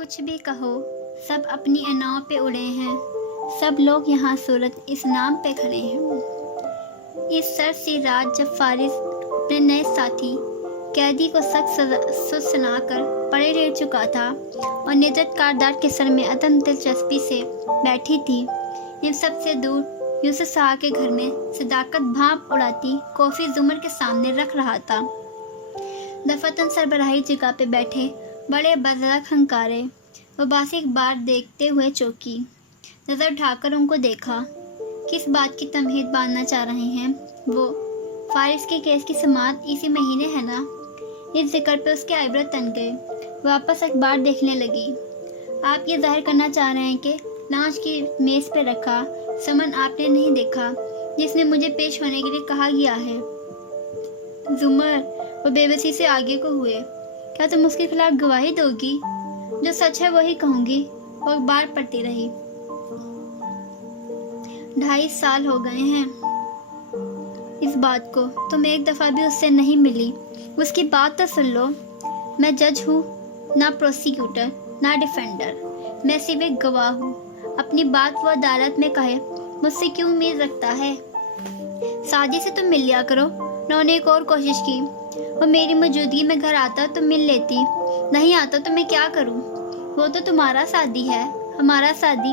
کچھ بھی کہو، سب اپنی اناؤں پہ اڑے ہیں، سب لوگ یہاں صورت اس نام پہ کھڑے ہیں۔ اس سر سی رات جب فارس اپنے نئے ساتھی قیدی کو سخت سزا سنا کر پڑے رہ چکا تھا اور ندرت کاردار کے سر میں عدم دلچسپی سے بیٹھی تھی، ان سب سے دور یوسف صاحب کے گھر میں صداقت بھانپ اڑاتی کافی زمر کے سامنے رکھ رہا تھا۔ دفتن سربراہی جگہ پہ بیٹھے بڑے بزرگ ہنکارے وہ باسی ایک بار دیکھتے ہوئے چوکی، نظر اٹھا کر ان کو دیکھا۔ کس بات کی تمہید باندھنا چاہ رہے ہیں وہ؟ فارس کے کیس کی سماعت اسی مہینے ہے نا؟ اس ذکر پہ اس کے آئیبرو تن گئے، واپس اخبار دیکھنے لگی۔ آپ یہ ظاہر کرنا چاہ رہے ہیں کہ لانچ کی میز پہ رکھا سمن آپ نے نہیں دیکھا جس میں مجھے پیش ہونے کے لیے کہا گیا ہے؟ زمر وہ بے بسی سے آگے کو ہوئے۔ کیا تم اس کے خلاف گواہی دو گی؟ جو سچ ہے وہی کہوں گی، وہ اخبار پڑھتی رہی۔ 2.5 سال ہو گئے ہیں اس بات کو، تم ایک دفعہ بھی اس سے نہیں ملی، اس کی بات تو سن لو۔ میں جج ہوں، نہ پروسیکیوٹر نہ ڈیفینڈر، میں صرف ایک گواہ ہوں۔ اپنی بات وہ عدالت میں کہے، مجھ سے کیوں امید رکھتا ہے؟ سعدی سے تم مل لیا کرو۔ انہوں نے ایک اور کوشش کی، وہ میری موجودگی میں گھر آتا تو مل لیتی، نہیں آتا تو میں کیا کروں؟ وہ تو تمہارا سعدی ہے، ہمارا سعدی،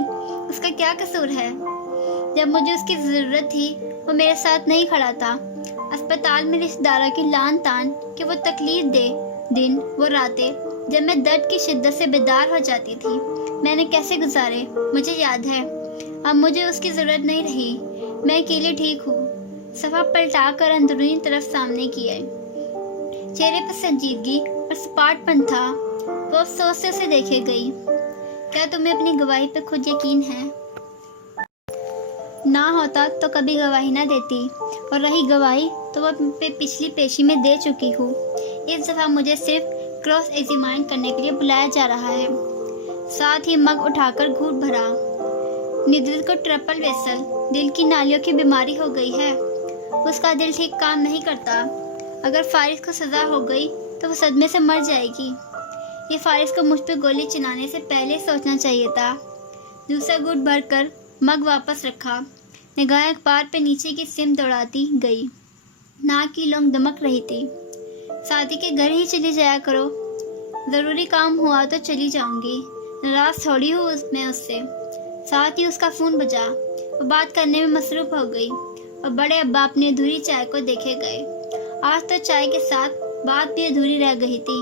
اس کا کیا قصور ہے؟ جب مجھے اس کی ضرورت تھی وہ میرے ساتھ نہیں کھڑا تھا۔ اسپتال میں رشتہ داروں کی لان تان کہ وہ تکلیف دے، دن وہ راتیں جب میں درد کی شدت سے بیدار ہو جاتی تھی میں نے کیسے گزارے مجھے یاد ہے۔ اب مجھے اس کی ضرورت نہیں رہی، میں اکیلے ٹھیک ہوں۔ صفحہ پلٹا کر اندرونی طرف سامنے کیے، چہرے پر سنجیدگی اور سپاٹ پن تھا۔ وہ افسوس سے اسے دیکھے گئی۔ کیا تمہیں اپنی گواہی پہ خود یقین ہے؟ نہ ہوتا تو کبھی گواہی نہ دیتی، اور رہی گواہی تو وہ پچھلی پیشی میں دے چکی ہوں۔ اس دفعہ مجھے صرف کراس ایگزامائن کرنے کے لیے بلایا جا رہا ہے۔ ساتھ ہی مگ اٹھا کر گھونٹ بھرا۔ ندرت کو ٹرپل ویسل دل کی نالیوں کی بیماری ہو گئی ہے، اس کا دل ٹھیک کام نہیں کرتا۔ اگر فارس کو سزا ہو گئی تو وہ صدمے سے مر جائے گی۔ یہ فارس کو مجھ پہ گولی چلانے سے پہلے سوچنا چاہیے تھا۔ دوسرا گھونٹ بھر کر مگ واپس رکھا، نگاہیں اخبار پہ نیچے کی سمت دوڑاتی گئی۔ ناک کی لونگ دمک رہی تھی۔ سعدی کے گھر ہی چلی جایا کرو۔ ضروری کام ہوا تو چلی جاؤں گی، ناراض تھوڑی ہوں میں اس سے۔ ساتھ ہی اس کا فون بجا، وہ بات کرنے میں مصروف ہو گئی اور بڑے ابا اپنی ادھوری چائے کو دیکھے گئے۔ آج تو چائے کے ساتھ بات بھی ادھوری رہ گئی تھی۔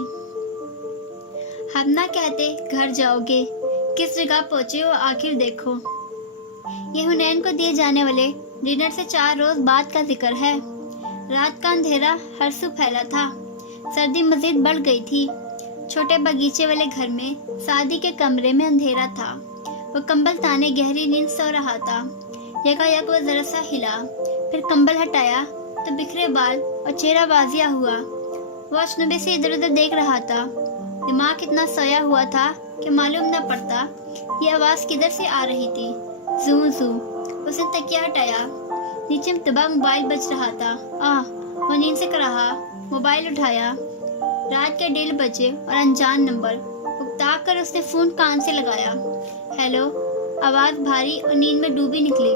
ہم نہ کہتے گھر جاؤ گے، کس جگہ پہنچے ہو آخر دیکھو۔ یہ حنین کو دیے جانے والے ڈنر سے 4 روز بعد کا ذکر ہے۔ رات کا اندھیرا ہر سو پھیلا تھا، سردی مزید بڑھ گئی تھی۔ چھوٹے باغیچے والے گھر میں سعدی کے کمرے میں اندھیرا تھا، وہ کمبل تانے گہری نیند سو رہا تھا۔ یکایک وہ ذرا سا ہلا، پھر کمبل ہٹایا تو بکھرے بال اور چہرہ واضح ہوا۔ وہ اجنبی سے ادھر ادھر دیکھ رہا تھا، دماغ اتنا سویا ہوا تھا کہ معلوم نہ پڑتا یہ آواز کدھر سے آ رہی تھی۔ زو زو، اس نے تکیہ ہٹایا، نیچے مرتبہ موبائل بج رہا تھا۔ وہ نیند سے کراہا، موبائل اٹھایا، رات کے 1:30 بجے اور انجان نمبر۔ اکتا کر اس نے فون کان سے لگایا۔ ہیلو، آواز بھاری اور نیند میں ڈوبی نکلی۔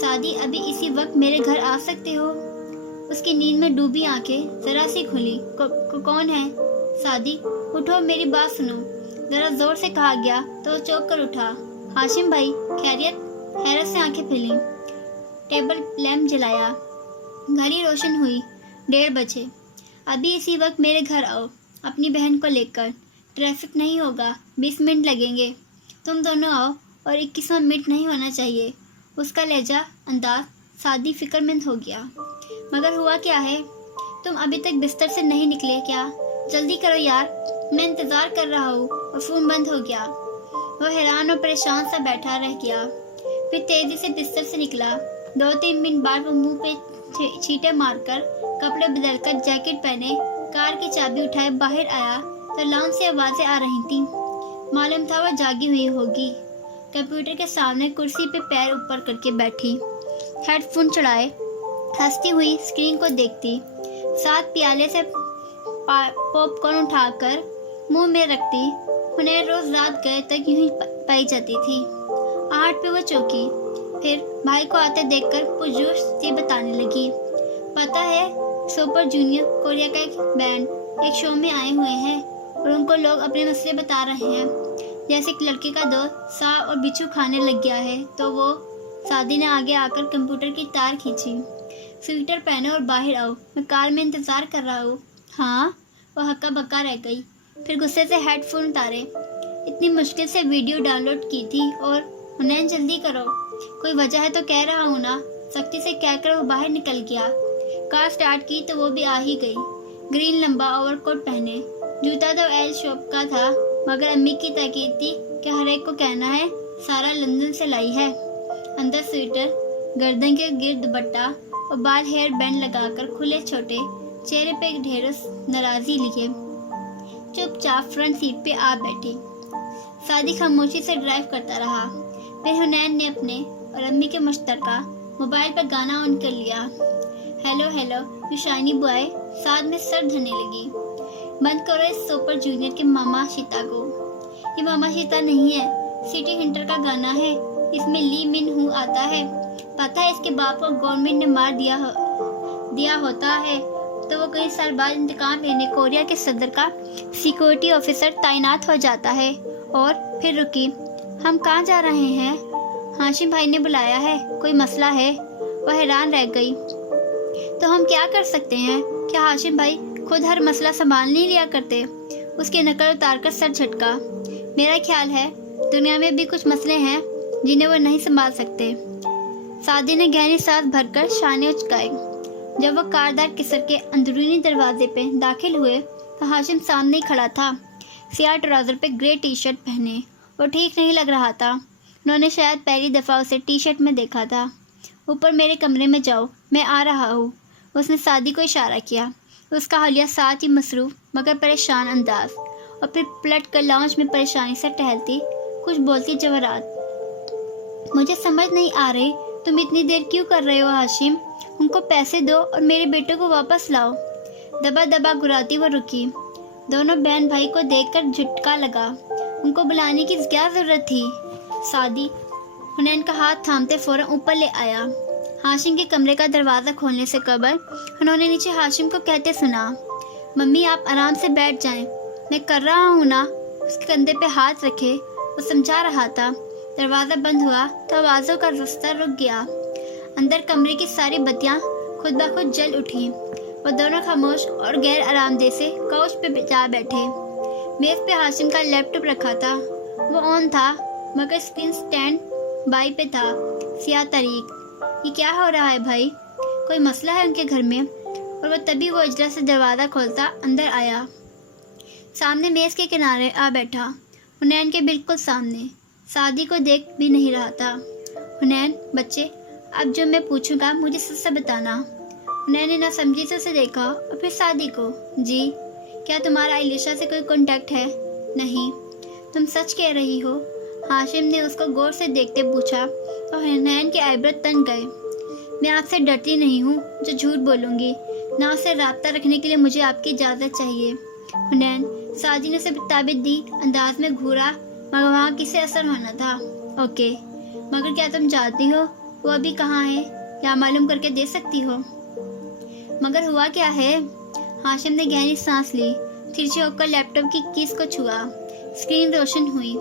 سعدی، ابھی اسی وقت میرے گھر آ سکتے ہو؟ اس کی نیند میں ڈوبی آنکھیں ذرا سی کھلی۔ کون ہے؟ سعدی، اٹھو میری بات سنو، ذرا زور سے کہا گیا تو وہ چونک کر اٹھا۔ ہاشم بھائی، خیریت؟ حیرت سے آنکھیں پھیلیں۔ ٹیبل لیمپ جلایا، گھڑی روشن ہوئی، 1:30 بجے۔ ابھی اسی وقت میرے گھر آؤ اپنی بہن کو لے کر، ٹریفک نہیں ہوگا، 20 منٹ لگیں گے۔ تم دونوں آؤ اور 21واں منٹ نہیں ہونا چاہیے۔ اس کا لہجہ انداز سعدی فکر مند ہو گیا۔ مگر ہوا کیا ہے؟ تم ابھی تک بستر سے نہیں نکلے کیا؟ جلدی کرو یار، میں انتظار کر رہا ہوں۔ اور فون بند ہو گیا۔ وہ حیران اور پریشان سا بیٹھا رہ گیا، پھر تیزی سے بستر سے نکلا۔ 2-3 منٹ بعد وہ منہ پہ چھینٹے مار کر کپڑے بدل کر جیکٹ پہنے کار کی چابی اٹھائے باہر آیا تو لان سے آوازیں آ رہی تھیں۔ معلوم تھا وہ جاگی ہوئی ہوگی۔ کمپیوٹر کے سامنے کرسی پہ پیر اوپر کر کے بیٹھی، ہیڈ فون چڑھائے ہنستی ہوئی اسکرین کو دیکھتی، 7 پیالے سے پاپ کارن اٹھا کر मुंह में रखती उन्हें रोज रात गए तक यूं ही पाई जाती थी। आहट पे वो चौंकी, फिर भाई को आते देखकर पुरजोश से बताने लगी, पता है सुपर जूनियर कोरिया का एक बैंड एक शो में आए हुए हैं और उनको लोग अपने मसले बता रहे हैं। जैसे एक लड़के का दोस्त सांप और बिच्छू खाने लग गया है तो वो सादी ने आगे आकर कंप्यूटर की तार खींची। स्वेटर पहनो और बाहर आओ, मैं कार में इंतजार कर रहा हूँ। हाँ, वो हक्का बक्का रह गई, फिर गुस्से से हेडफोन उतारे। इतनी मुश्किल से वीडियो डाउनलोड की थी और उन्हें जल्दी करो, कोई वजह है तो कह रहा हूँ ना। सख्ती से कहकर वो बाहर निकल गया। कार स्टार्ट की तो वो भी आ ही गई, ग्रीन लंबा ओवरकोट पहने। जूता तो एल शॉप का था, मगर अम्मी की ताकीद थी कि हर एक को कहना है सारा लंदन से लाई है। अंदर स्वेटर, गर्दन के गिर्द दुपट्टा और बाल हेयर बैंड लगाकर खुले छोटे, चेहरे पे ढेरों नाराजी लिए चुपचाप फ्रंट सीट पे आ बैठी। सादी खामोशी से ड्राइव करता रहा। फिर हुनैन ने अपने और अम्मी के मुश्तरका मोबाइल पर गाना ऑन कर लिया। Hello hello you shiny boy, साथ में सर धरने लगी। बंद करो इस सुपर जूनियर के मामा शीता को। ये मामा शीता नहीं है, सिटी हंटर का गाना है, इसमें ली मिन हू आता है। पता है इसके बाप को गवर्नमेंट ने मार दिया होता है तो वो कई साल बाद इंतकाम लेने कोरिया के सदर का सिक्योरिटी ऑफिसर तैनात हो जाता है। और फिर रुकी, हम कहाँ जा रहे हैं? हाशिम भाई ने बुलाया है, कोई मसला है? वह हैरान रह गई। तो हम क्या कर सकते हैं? क्या हाशिम भाई खुद हर मसला संभाल नहीं लिया करते? उसकी नकल उतारकर सर झटका। मेरा ख्याल है दुनिया में भी कुछ मसले हैं जिन्हें वो नहीं संभाल सकते। सादी ने गहरी सांस भरकर शाने उचकाए। जब वो कारदार किसर के अंदरूनी दरवाजे पे दाखिल हुए तो हाशिम सामने ही खड़ा था, सियाह ट्राउजर पे ग्रे टी शर्ट पहने। वो ठीक नहीं लग रहा था। उन्होंने शायद पहली दफ़ा उसे टी शर्ट में देखा था। ऊपर मेरे कमरे में जाओ, मैं आ रहा हूँ। उसने सादी को इशारा किया। उसका हालिया साथ ही मसरूफ़ मगर परेशान अंदाज, और फिर पलट कर लाउंज में परेशानी से टहलती कुछ बोलती जवाहरात। मुझे समझ नहीं आ रही तुम इतनी देर क्यों कर रहे हो हाशिम? उनको पैसे दो और मेरे बेटे को वापस लाओ। दबा दबा गुराती वो रुकी। दोनों बहन भाई को देखकर झटका लगा। उनको बुलाने की क्या जरूरत थी? सादी हुनैन का हाथ थामते फौरन ऊपर ले आया। हाशिम के कमरे का दरवाज़ा खोलने से कबल उन्होंने नीचे हाशिम को कहते सुना, मम्मी आप आराम से बैठ जाएं, मैं कर रहा हूँ ना। उसके कंधे पे हाथ रखे वो समझा रहा था। दरवाज़ा बंद हुआ तो आवाज़ों का रास्ता रुक गया। अंदर कमरे की सारी बत्तियाँ खुद ब खुद जल उठी। वो दोनों खामोश और गैर आरामदेह से काउच पे जा बैठे। मेज़ पे हाशिम का लैपटॉप रखा था, वो ऑन था मगर स्क्रीन स्टैंड बाई पे था। सियाह तारीख। ये क्या हो रहा है भाई? कोई मसला है उनके घर में? और वो तभी वो अजला से दरवाज़ा खोलता अंदर आया। सामने मेज़ के किनारे आ बैठा, हुनैन के बिल्कुल सामने। सादी को देख भी नहीं रहा था। हुनैन बच्चे, अब जो मैं पूछूंगा मुझे सच बताना। हुनैन ने नासमझी से उसे देखा और फिर सादी को। जी, क्या तुम्हारा आयलिशा से कोई कांटेक्ट है? नहीं। तुम सच कह रही हो? हाशिम ने उसको गौर से देखते पूछा तो हुनैन के आईब्रो तन गए। मैं आपसे डरती नहीं हूँ जो झूठ बोलूँगी, ना उससे राब्ता रखने के लिए मुझे आपकी इजाज़त चाहिए। हुनैन, सादी ने उसे ताबीद दी अंदाज में घूरा मगर वहाँ किसे असर होना था। ओके, मगर क्या तुम जानती हो वो अभी कहाँ है? क्या मालूम करके दे सकती हो? मगर हुआ क्या है? हाशिम ने गहरी सांस ली, तिरछे होकर लैपटॉप की कीज को छुआ। स्क्रीन रोशन हुई।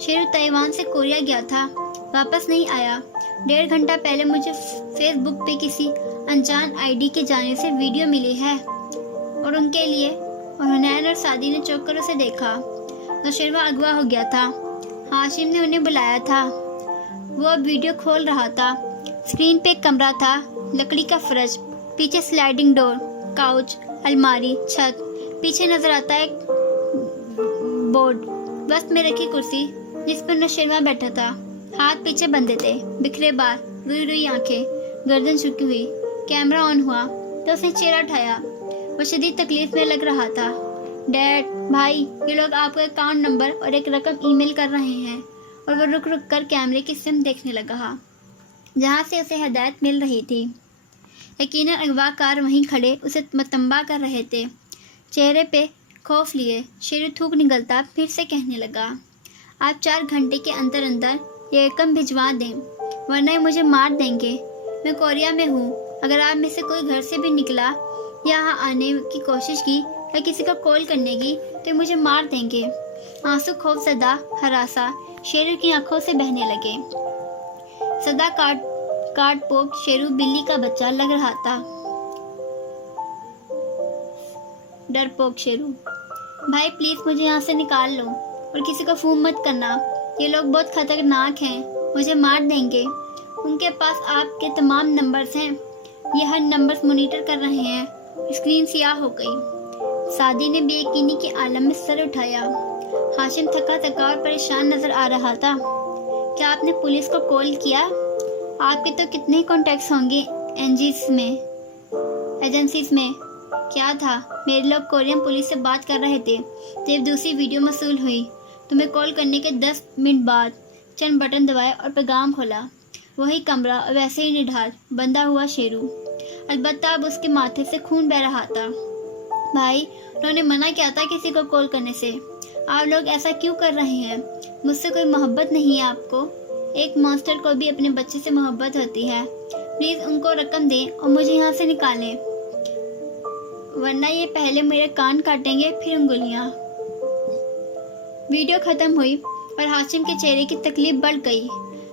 शेरू ताइवान से कोरिया गया था, वापस नहीं आया। 1.5 घंटा पहले मुझे फेसबुक पे किसी अनजान आईडी के जाने से वीडियो मिली है और उनके लिए। और हुनैन और सादी ने चौंक कर उसे देखा। नौशेरवा अगवा हो गया था। हाशिम ने उन्हें बुलाया था। वो अब वीडियो खोल रहा था। स्क्रीन पे एक कमरा था, लकड़ी का फर्श, पीछे स्लाइडिंग डोर, काउच, अलमारी, छत। पीछे नजर आता एक बोर्ड, वस्त में रखी कुर्सी जिस पर नौशेरवा बैठा था। हाथ पीछे बंधे थे, बिखरे बाल, रुई रुई आंखें, गर्दन झुकी हुई। कैमरा ऑन हुआ तो उसने चेहरा उठाया। वो शदीद तकलीफ में लग रहा था। डैड, भाई, ये लोग आपको अकाउंट नंबर और एक रकम ईमेल कर रहे हैं। और वो रुक रुक कर कैमरे की सिम देखने लगा जहाँ से उसे हिदायत मिल रही थी। यकीनन अगवाकार वहीं खड़े उसे मतंबा कर रहे थे। चेहरे पे खौफ लिए शेरू थूक निकलता फिर से कहने लगा, आप 4 घंटे के अंदर अंदर ये रकम भिजवा दें, वरना ये मुझे मार देंगे। मैं कोरिया में हूँ। अगर आप में से कोई घर से भी निकला या यहाँ आने की कोशिश की या किसी को कॉल करने की तो ये मुझे मार देंगे। आंसू खौफ ज़दा हरासा शेरू की आंखों से बहने लगे। सदा काट पोक शेरू बिल्ली का बच्चा लग रहा था। डरपोक शेरू, भाई प्लीज मुझे यहाँ से निकाल लो और किसी को फोन मत करना, ये लोग बहुत खतरनाक हैं, मुझे मार देंगे। उनके पास आपके तमाम नंबर्स हैं, ये हर नंबर्स मॉनिटर कर रहे हैं। स्क्रीन सियाह हो गई। सादी ने बेयकीनी के आलम में सर उठाया। हाशिम थका थका और परेशान नजर आ रहा था। क्या आपने पुलिस को कॉल किया? आपके तो कितने ही कॉन्टैक्ट्स होंगे एजेंसीज में। क्या था? मेरे लोग कोरियन पुलिस से बात कर रहे थे जब दूसरी वीडियो मौसूल हुई। तुम्हें कॉल करने के 10 मिनट बाद चंद बटन दबाए और पैगाम खोला। वही कमरा और वैसे ही निढाल बंधा हुआ शेरू। अलबत्ता अब उसके माथे से खून बह रहा था। भाई, उन्होंने मना किया था किसी को कॉल करने से। आप लोग ऐसा क्यों कर रहे हैं? मुझसे कोई मोहब्बत नहीं है आपको? एक मॉन्स्टर को भी अपने बच्चे से मोहब्बत होती है। प्लीज उनको रकम दें और मुझे यहाँ से निकालें, वरना ये पहले मेरे कान काटेंगे फिर उंगलियां। वीडियो खत्म हुई और हाशिम के चेहरे की तकलीफ बढ़ गई।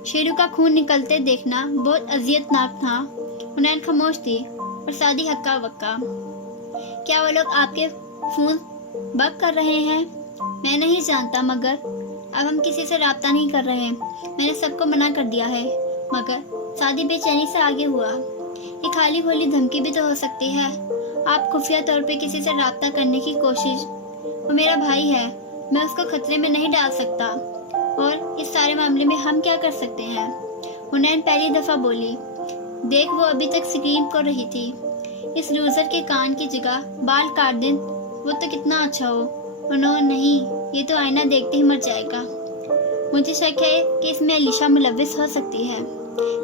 शेरू का खून निकलते देखना बहुत अजियतनाक था। हुनैन खामोश थी और सादी हक्का बक्का। क्या वो लोग आपके फोन बक कर रहे हैं? मैं नहीं जानता, मगर अब हम किसी से राब्ता नहीं कर रहे हैं। मैंने सबको मना कर दिया है। मगर सादी बेचैनी से आगे हुआ। ये खाली खोली धमकी भी तो हो सकती है। आप खुफिया तौर पे किसी से राब्ता करने की कोशिश। वो मेरा भाई है, मैं उसको खतरे में नहीं डाल सकता। और इस सारे मामले में हम क्या कर सकते हैं? हुनैन पहली दफा बोली। देख, वो अभी तक स्क्रीन कर रही थी। इस लूजर के कान की जगह बाल काट दें, वो तो कितना अच्छा हो। उन्होंने नहीं, ये तो आईना देखते ही मर जाएगा। मुझे शक है कि इसमें अलीशा मुलव्विस हो सकती है।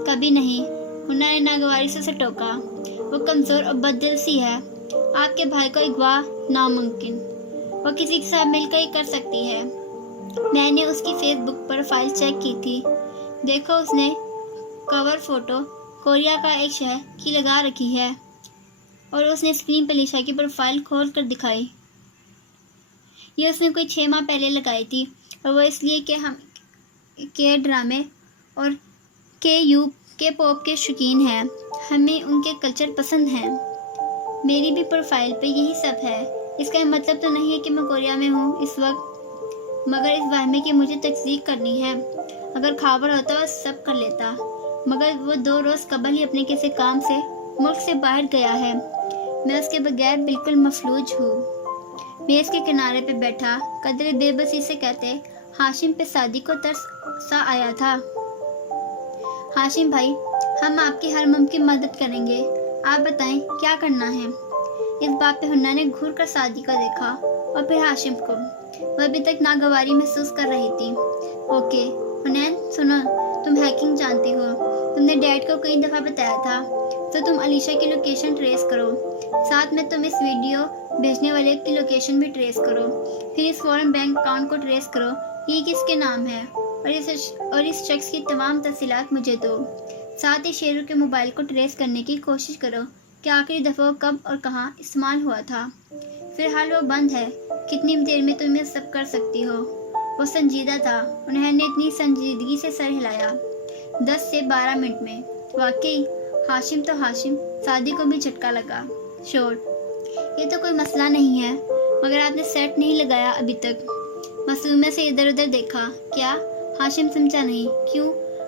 कभी नहीं, हुनैन ने नागवारी से टोका। वो कमजोर और बददिल सी है। आपके भाई को अगवा नामुमकिन, वो किसी के साथ मिलकर ही कर सकती है। मैंने उसकी फेसबुक प्रोफाइल चेक की थी। देखो, उसने कवर फोटो कोरिया का एक शहर की लगा रखी है और उसने स्क्रीन पर अलीशा की प्रोफाइल खोल कर दिखाई। ये उसने कोई 6 माह पहले लगाई थी और वो इसलिए कि हम के ड्रामे और के पॉप के शौकीन हैं। हमें उनके कल्चर पसंद हैं। मेरी भी प्रोफाइल पे यही सब है। इसका मतलब तो नहीं है कि मैं कोरिया में हूँ इस वक्त, मगर इस वाहमे की मुझे तस्दीक करनी है। अगर खबर होता वह सब कर लेता, मगर वो 2 रोज़ कबल ही अपने किसी काम से मुल्क से बाहर गया है। मैं उसके बगैर बिल्कुल मफलूज हूँ। मेज के किनारे पे बैठा कदरे बेबसी से कहते हाशिम पे सादी को तरस सा आया था। हाशिम भाई, हम आपकी हर मुमकिन मदद करेंगे। आप बताएं क्या करना है? इस बात पे हुन्ना ने घूर कर सादी को देखा और फिर हाशिम को। वह अभी तक नागवारी महसूस कर रही थी। ओके हुनैन, सुनो, तुम हैकिंग जानती हो। तुमने डैड को कई दफ़ा बताया था, तो तुम अलीशा की लोकेशन ट्रेस करो। साथ में तुम इस वीडियो भेजने वाले की लोकेशन भी ट्रेस करो। फिर इस फॉरेन बैंक अकाउंट को ट्रेस करो, ये किसके नाम है, और इस शख्स की तमाम तफसीलात मुझे दो। साथ ही शेरू के मोबाइल को ट्रेस करने की कोशिश करो कि आखिरी दफ़ा कब और कहाँ इस्तेमाल हुआ था। फिलहाल वो बंद है। कितनी देर में तुम ये सब कर सकती हो? वो संजीदा था। उन्होंने इतनी संजीदगी से सर हिलाया। 10 से 12 मिनट में। वाकई हाशिम तो हाशिम। सादी को भी झटका लगा। शोर, ये तो कोई मसला नहीं है, मगर आपने सेट नहीं लगाया अभी तक। मासूमियत से इधर उधर देखा। क्या? हाशिम समझा नहीं। क्यों?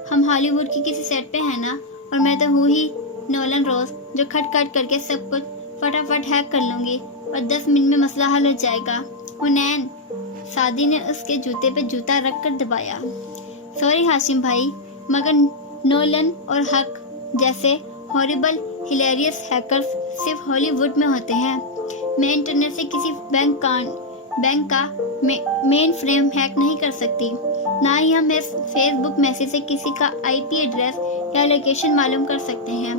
हम हॉलीवुड की किसी सेट पे हैं ना, और मैं तो हूँ ही नोलन रोज, जो खट करके सब कुछ फटाफट हैक कर लूँगी और 10 मिनट में मसला हल हो जाएगा। हुनैन, सादी ने उसके जूते पे जूता रख कर दबाया। सॉरी हाशिम भाई, मगर नोलन और हक जैसे हॉरिबल हिलेरियस हैकर्स सिर्फ हॉलीवुड में होते हैं। मैं इंटरनेट से किसी बैंक का मेन फ्रेम हैक नहीं कर सकती, ना ही हम इस फेसबुक मैसेज से किसी का IP एड्रेस या लोकेशन मालूम कर सकते हैं।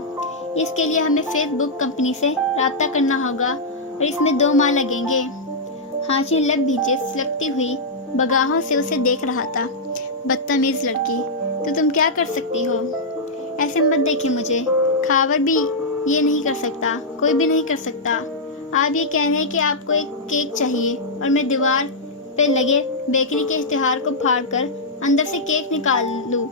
इसके लिए हमें फेसबुक कंपनी से राब्ता करना होगा और इसमें 2 माह लगेंगे। हाशिम लब भींचे सुलगती हुई बगाहों से उसे देख रहा था। बदतमीज लड़की, तो तुम क्या कर सकती हो? ऐसे मत देखिए मुझे, खावर भी ये नहीं कर सकता, कोई भी नहीं कर सकता। आप ये कह रहे हैं कि आपको एक केक चाहिए और मैं दीवार पे लगे बेकरी के इश्तिहार को फाड़कर अंदर से केक निकाल लूं।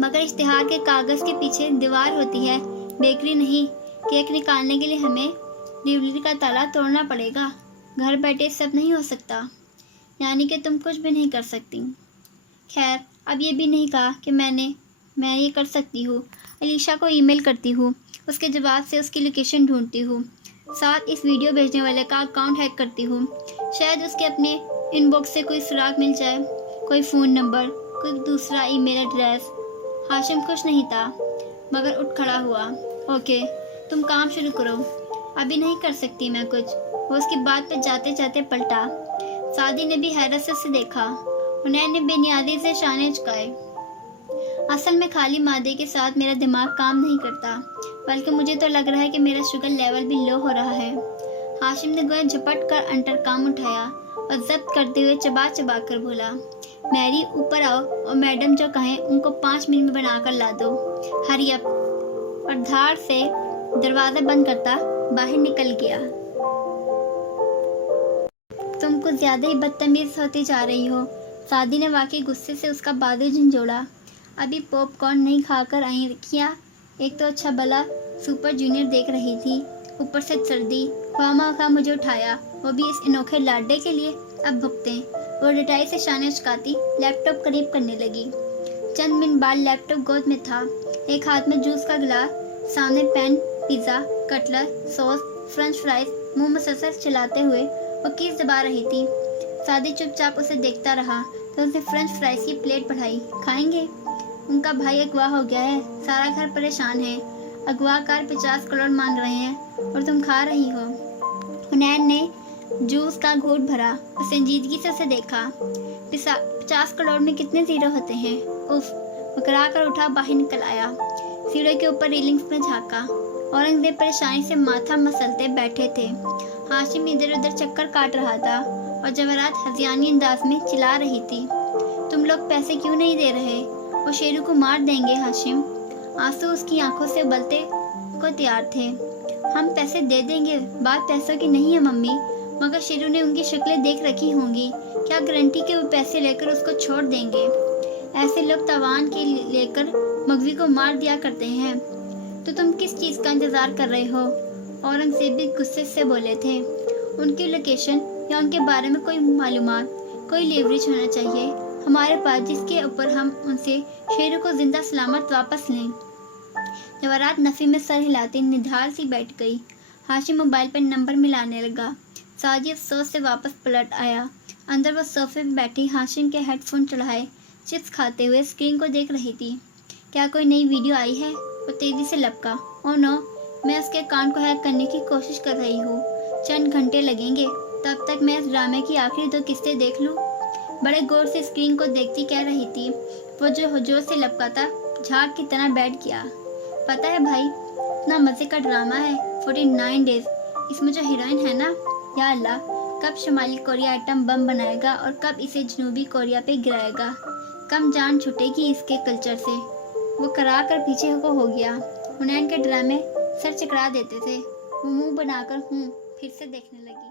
मगर इश्तिहार के कागज़ के पीछे दीवार होती है, बेकरी नहीं। केक निकालने के लिए हमें डिलीवरी का ताला तोड़ना पड़ेगा। घर बैठे सब नहीं हो सकता। यानी कि तुम कुछ भी नहीं कर सकती। खैर, अब ये भी नहीं कहा कि मैं ये कर सकती हूँ। अलीशा को ईमेल करती हूँ, उसके जवाब से उसकी लोकेशन ढूंढती हूँ, साथ इस वीडियो भेजने वाले का अकाउंट हैक करती हूँ। शायद उसके अपने इनबॉक्स से कोई सुराग मिल जाए, कोई फ़ोन नंबर, कोई दूसरा ईमेल एड्रेस। हाशिम खुश नहीं था, मगर उठ खड़ा हुआ। ओके, तुम काम शुरू करो, अभी नहीं कर सकती मैं कुछ। वो उसकी बात पे जाते जाते पलटा। सादी ने भी हैरत से उसे देखा। हुनैन ने बेनियादी से शाने झुकाए। असल में खाली मादे के साथ मेरा दिमाग काम नहीं करता, बल्कि मुझे तो लग रहा है कि मेरा शुगर लेवल भी लो हो रहा है। हाशिम ने गोया झपट कर अंटरकॉम उठाया और जब्त करते हुए चबा चबा कर बोला, मैरी ऊपर आओ और मैडम जो कहें उनको 5 मिनट में बनाकर ला दो। Hurry up. और धार से दरवाज़ा बंद करता बाहर निकल गया। तुम कुछ ज़्यादा ही बदतमीज होती जा रही हो। सादी ने वाकई गुस्से से उसका बाजू झंझोड़ा। अभी पॉपकॉर्न नहीं खाकर आई क्या? एक तो अच्छा भला सुपर जूनियर देख रही थी, ऊपर से सर्दी। खामा मुझे उठाया, वो भी इस अनोखे लाडे के लिए। अब भुगते। वो डटाई से शाने चुकाती लैपटॉप करीब करने लगी। चंद मिनट बाद लैपटॉप गोद में था, एक हाथ में जूस का गिलास, सामने pan, pizza, Cutler, sauce, French fries मुंह में ससर चलाते हुए वो कीस दबा रही थी। सादी चुपचाप उसे देखता रहा तो उसने फ्रेंच फ्राइज की प्लेट बढ़ाई। खाएंगे? उनका भाई अगवा हो गया है, सारा घर परेशान है। अगवाकार 50 करोड़ मांग रहे हैं और तुम खा रही हो। हुनैन ने जूस का घूंट भरा और संजीदगी से उसे देखा। 50 करोड़ में कितने जीरो होते हैं? उफ, मुकरा कर उठा, बाहर निकल आया। सीढ़े के ऊपर रेलिंग्स में झांका। औरंगजेब परेशानी से माथा मसलते बैठे थे। हाशिम इधर उधर चक्कर काट रहा था और जवाहरात हज़ियानी अंदाज में चिल्ला रही थी, तुम लोग पैसे क्यों नहीं दे रहे? वो शेरू को मार देंगे। हाशिम, आंसू उसकी आंखों से उबलते को तैयार थे। हम पैसे दे देंगे, बात पैसों की नहीं है मम्मी। मगर शेरू ने उनकी शक्लें देख रखी होंगी, क्या गारंटी के वो पैसे लेकर उसको छोड़ देंगे? ऐसे लोग तावान के लेकर मगवी को मार दिया करते हैं। तो तुम किस चीज़ का इंतज़ार कर रहे हो? औरंगजेब भी गुस्से से बोले थे। उनकी लोकेशन या उनके बारे में कोई मालूमात, कोई लेवरेज होना चाहिए हमारे पास, जिसके ऊपर हम उनसे शेरू को जिंदा सलामत वापस लें। जवाहरात नफ़ी में सर हिलाती निढाल सी बैठ गई। हाशिम मोबाइल पर नंबर मिलाने लगा। सादी अफसोस से वापस पलट आया। अंदर वो सोफे पर बैठी हाशिम के हेडफोन चढ़ाए चिप्स खाते हुए स्क्रीन को देख रही थी। क्या कोई नई वीडियो आई है? वो तेज़ी से लपका। ओह नो, मैं उसके अकाउंट को हैक करने की कोशिश कर रही हूँ। चंद घंटे लगेंगे, तब तक मैं इस ड्रामे की आखिरी 2 किस्तें देख लूँ। बड़े गौर से स्क्रीन को देखती कह रही थी। वो जो हुजूर से लपका था, झाग की तरह बैठ गया। पता है भाई, इतना मज़े का ड्रामा है 49 डेज। इसमें जो हीरोइन है ना, या अल्लाह, कब शुमाली कोरिया एटम बम बनाएगा और कब इसे जनूबी कोरिया पे गिराएगा। कम जान छुटेगी इसके कल्चर से। वो करा कर पीछे को हो गया। हुनैन के ड्रामे सर चकरा देते थे। वो मुंह बनाकर फिर से देखने लगी।